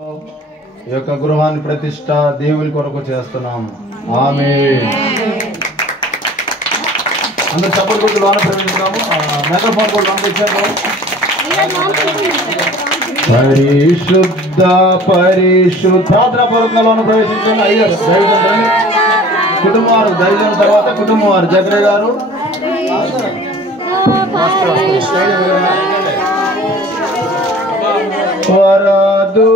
ఈ యొక్క గృహాన్ని ప్రతిష్ట దేవుని కొరకు చేస్తున్నాం. ఆమేన్. అందరూ సపోర్ట్ కొట్టి లోన ప్రవేశిస్తాము. మైక్రోఫోన్ కూడా పంపించాము. పరిశుద్ధ ప్రార్థనాపూర్వకంగా లోన ప్రవేశించండి. అయ్యారు దైవజనులు కుటుంబం వారు, దైవజనుల తర్వాత కుటుంబం వారు జగరే గారు వరదూతలైనాని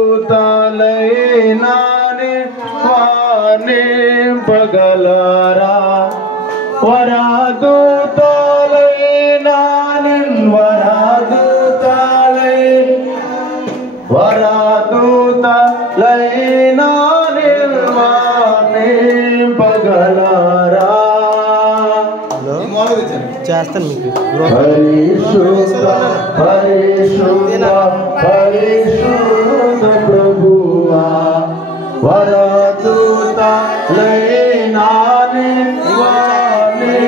వానింపగలరా వరదూతలైనాని వరదూతలైనాని వానింపగలరా చేస్తాను మీకు. పరిశుద్ధ ప్రభువా వరదూతలైనాని వానింపగలరా.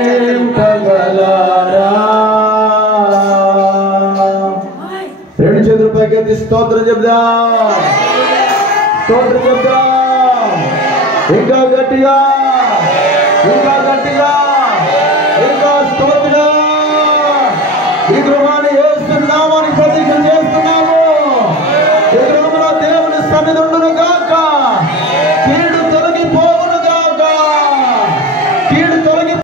రెండు చేతుల పైకెత్తి స్తోత్రం చెప్దాం. స్తోత్రం చెప్దాం. ఇంకా గట్టిగా, ఇంకా గట్టిగా, ఇంకా